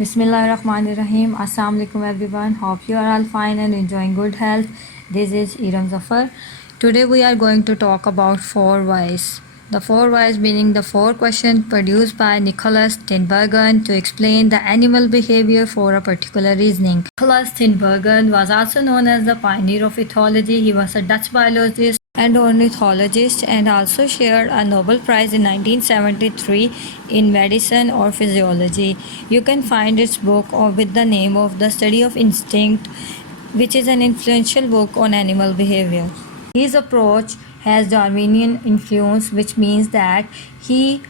Bismillahirrahmanirrahim. Assalamu alaikum everyone. Hope you are all fine and enjoying good health. This is Iram Zafar. Today we are going to talk about four whys. The four whys meaning the four questions produced by Nicholas Tinbergen to explain the animal behavior for a particular reasoning. Nicholas Tinbergen was also known as the pioneer of ethology. He was a Dutch biologist and ornithologist and also shared a Nobel Prize in 1973 in medicine or physiology. You can find its book with the name of The Study of Instinct, which is an influential book on animal behavior. His approach has Darwinian influence, which means that he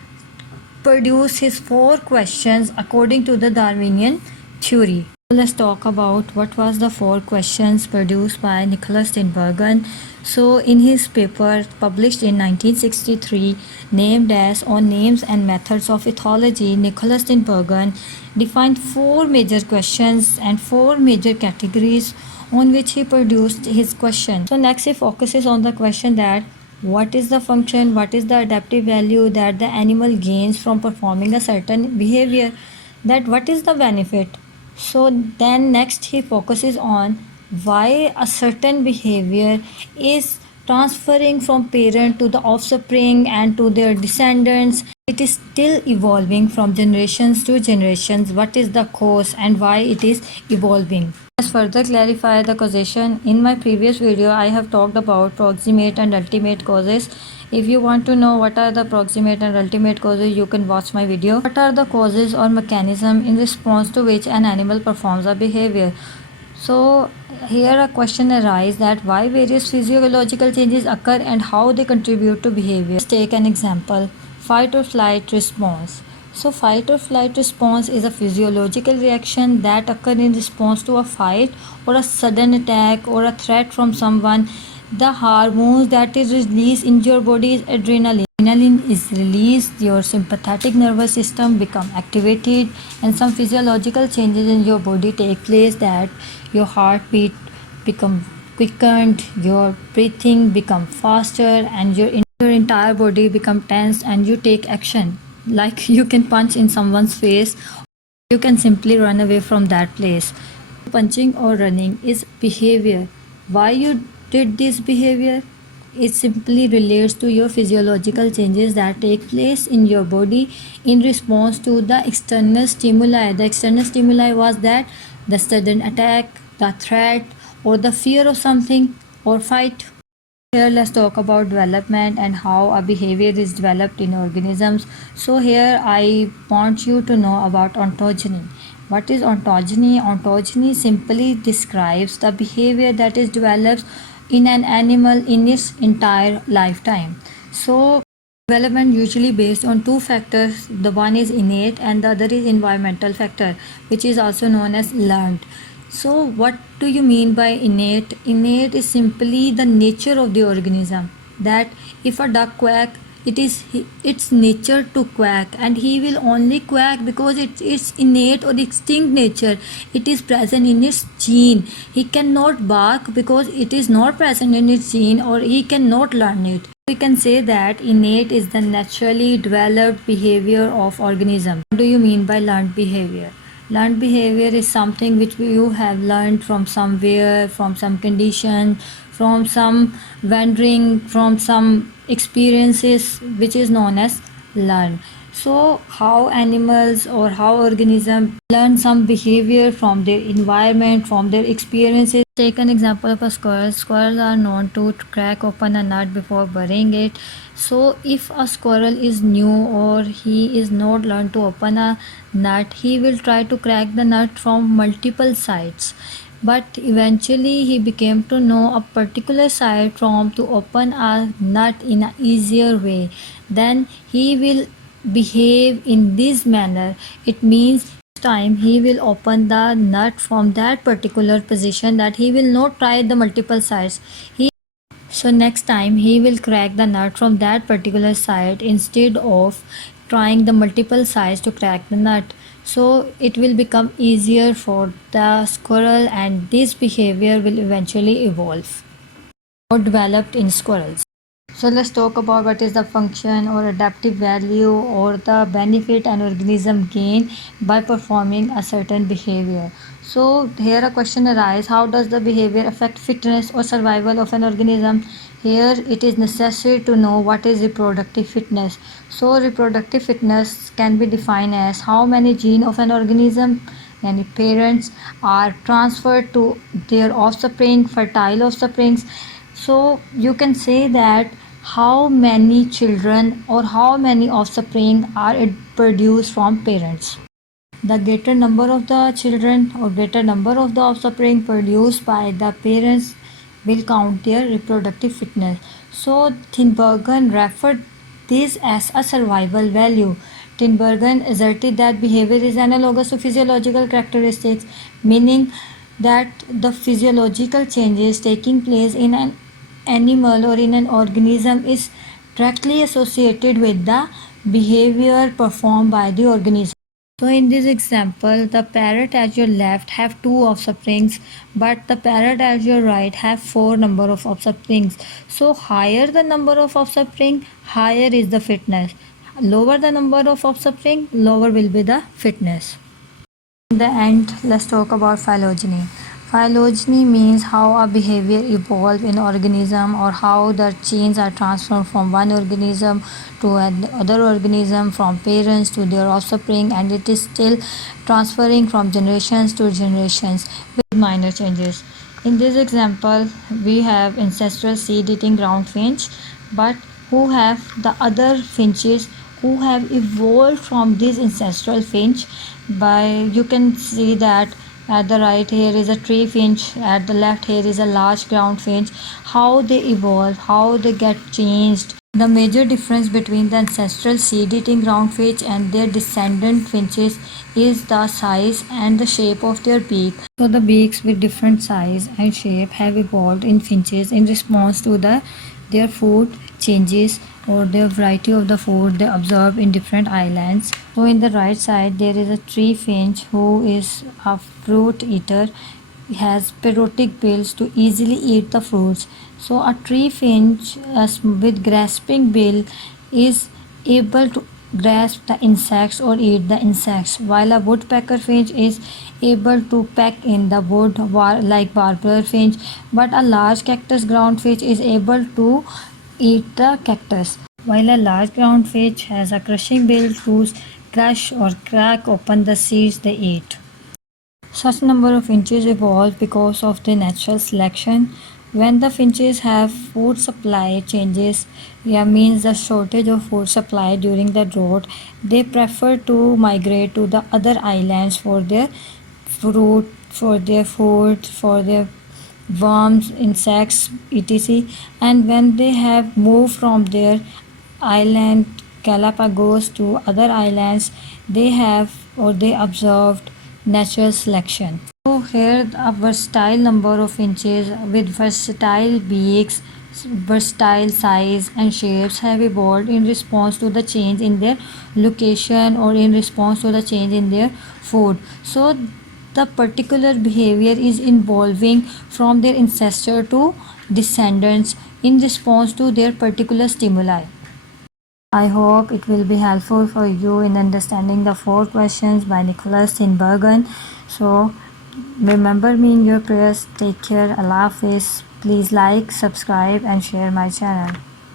produced his four questions according to the Darwinian theory. Let's talk about what was the four questions produced by Nicholas Tinbergen. So in his paper published in 1963 named as On Names and Methods of Ethology, Nicholas Tinbergen defined four major questions and four major categories on which he produced his question. So next he focuses on the question that what is the function, what is the adaptive value that the animal gains from performing a certain behavior, that what is the benefit. So then next he focuses on why a certain behavior is transferring from parent to the offspring and to their descendants. It is still evolving from generations to generations. What is the cause and why it is evolving? Let's further clarify the causation. In my previous video, I have talked about proximate and ultimate causes. If you want to know what are the proximate and ultimate causes, you can watch my video. What are the causes or mechanism in response to which an animal performs a behavior? So here a question arises that why various physiological changes occur and how they contribute to behavior. Let's take an example, fight or flight response. So fight or flight response is a physiological reaction that occurs in response to a fight or a sudden attack or a threat from someone. The hormones that is released in your body is adrenaline. Adrenaline is released, your sympathetic nervous system become activated and some physiological changes in your body take place, that your heartbeat become quickened, your breathing become faster and your entire body become tense and you take action. Like you can punch in someone's face, you can simply run away from that place. Punching or running is behavior. Why you did this behavior? It simply relates to your physiological changes that take place in your body in response to the external stimuli. The external stimuli was that the sudden attack, the threat, or the fear of something, or fight. Here let's talk about development and how a behavior is developed in organisms. So here I want you to know about ontogeny. What is ontogeny? Ontogeny simply describes the behavior that is developed in an animal in its entire lifetime. So development usually based on two factors. The one is innate and the other is environmental factor, which is also known as learned. So what do you mean by innate? Innate is simply the nature of the organism, that if a duck quack, it is its nature to quack and he will only quack because it's innate or extinct nature. It is present in its gene. He cannot bark because it is not present in its gene, or he cannot learn it. We can say that innate is the naturally developed behavior of organism. What do you mean by learned behavior? Learned behavior is something which you have learned from somewhere, from some condition, from some wandering, from some experiences, which is known as learn. So how animals or how organisms learn some behavior from their environment, from their experiences. Take an example of a squirrel. Squirrels are known to crack open a nut before burying it. So if a squirrel is new or he is not learned to open a nut, he will try to crack the nut from multiple sides. But eventually he became to know a particular side from to open a nut in an easier way. Then he will behave in this manner. It means time he will open the nut from that particular position, that he will not try the multiple sides. So next time he will crack the nut from that particular side instead of trying the multiple sides to crack the nut. So it will become easier for the squirrel and this behavior will eventually evolve or developed in squirrels. So let's talk about what is the function or adaptive value or the benefit an organism gain by performing a certain behavior. So here a question arises, how does the behavior affect fitness or survival of an organism? Here it is necessary to know what is reproductive fitness. So reproductive fitness can be defined as how many genes of an organism and parents are transferred to their offspring, fertile offsprings. So you can say that how many children or how many offspring are it produced from parents. The greater number of the children or greater number of the offspring produced by the parents will count their reproductive fitness. So Tinbergen referred this as a survival value. Tinbergen asserted that behavior is analogous to physiological characteristics, meaning that the physiological changes taking place in an animal or in an organism is directly associated with the behavior performed by the organism. So in this example, the parrot at your left have two offsprings, but the parrot at your right have four number of offsprings. So higher the number of offspring, higher is the fitness. Lower the number of offspring, lower will be the fitness. In the end, let's talk about phylogeny. Phylogeny means how a behavior evolves in organism or how the genes are transferred from one organism to another organism, from parents to their offspring, and it is still transferring from generations to generations with minor changes. In this example, we have ancestral seed-eating ground finch, but who have the other finches who have evolved from this ancestral finch. By you can see that at the right here is a tree finch, at the left here is a large ground finch. How they evolve, how they get changed. The major difference between the ancestral seed-eating ground finch and their descendant finches is the size and the shape of their beak. So the beaks with different size and shape have evolved in finches in response to their food changes or the variety of the food they observe in different islands. So in the right side there is a tree finch who is a fruit eater. He has parotid bills to easily eat the fruits. So a tree finch with grasping bill is able to grasp the insects or eat the insects, while a woodpecker finch is able to peck in the wood like warbler finch, but a large cactus ground finch is able to eat the cactus, while a large ground finch has a crushing bill to crush or crack open the seeds they eat. Such number of finches evolve because of the natural selection. When the finches have food supply changes, means the shortage of food supply during the drought, they prefer to migrate to the other islands for their fruit, for their food, for their worms, insects, etc. And when they have moved from their island Galapagos to other islands, they have or they observed natural selection. So here a versatile number of finches with versatile beaks, versatile size and shapes have evolved in response to the change in their location or in response to the change in their food. So the particular behavior is evolving from their ancestor to descendants in response to their particular stimuli. I hope it will be helpful for you in understanding the four questions by Nicholas Tinbergen. So remember me in your prayers. Take care. Allah Hafiz. Please like, subscribe and share my channel.